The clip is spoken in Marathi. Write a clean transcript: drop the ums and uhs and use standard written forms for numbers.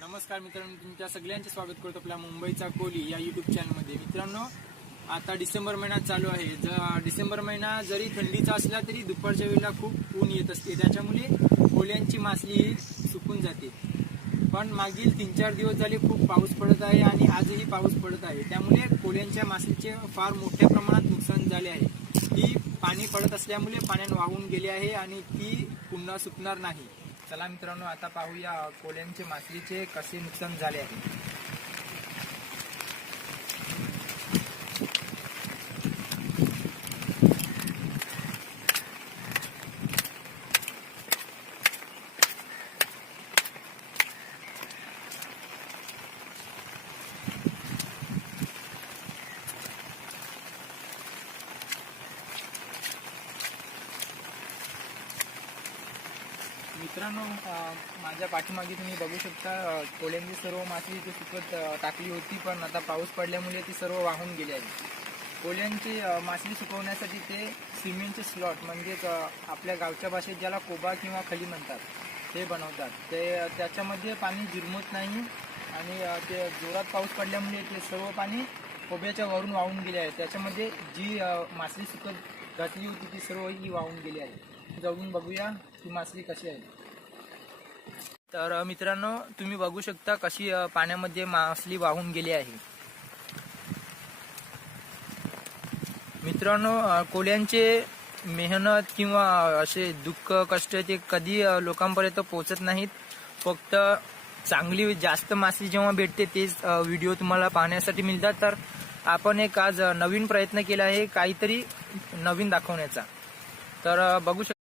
नमस्कार मित्रांनो, तुमच्या सगळ्यांचे स्वागत करतो आपल्या मुंबईचा कोली या यूट्यूब चॅनलमध्ये। मित्रांनो, आता डिसेंबर महिना चालू आहे। डिसेंबर महिना जरी थंडीचा असला तरी दुपारच्या वेळेला खूप ऊन येत असते, त्याच्यामुळे कोल्यांची मासली ही सुकून जाते। पण मागील 3-4 दिवस झाले खूप पाऊस पडत आहे आणि आजही पाऊस पडत आहे, त्यामुळे कोल्यांच्या मासलीचे फार मोठ्या प्रमाणात नुकसान झाले आहे। ती पाणी पडत असल्यामुळे पाण्यात वाहून गेली आहे आणि ती पुन्हा सुकणार नाही। चला मित्रांनो, आता पाहूया कोल्यांचे मासलीचे कसे नुकसान झाले आहे। मित्रांनो, माझ्या पाठीमागे तुम्ही बघू शकता कोल्यांची सर्व मासली इथे सुकत टाकली होती, पण आता पाऊस पडल्यामुळे ती सर्व वाहून गेली आहे। कोल्यांची मासली सुकवण्यासाठी ते सिमेंटचे स्लॉट म्हणजेच आपल्या गावच्या भाषेत ज्याला कोबा किंवा खली म्हणतात ते बनवतात। त्याच्यामध्ये पाणी जिरमत नाही आणि ते जोरात पाऊस पडल्यामुळे ते सर्व पाणी कोब्याच्या वरून वाहून गेले आहे। त्याच्यामध्ये जी मासली सुकत घातली होती ती सर्व ही वाहून गेली आहे। जाऊन बघूया ती मासली कशी आहे। तर मित्रांनो, तुम्ही बघू शकता कशी पाण्यामध्ये मासली वाहून गेली आहे। मित्रांनो, कोल्यांचे मेहनत किंवा असे दुःख कष्ट ते कधी लोकांपर्यंत पोहोचत नाहीत। फक्त चांगली जास्त मासली जेव्हा भेटते तेच व्हिडिओ तुम्हाला पाहण्यासाठी मिळतात। तर आपण एक आज नवीन प्रयत्न केला आहे काहीतरी नवीन दाखवण्याचा। तर बघू शकता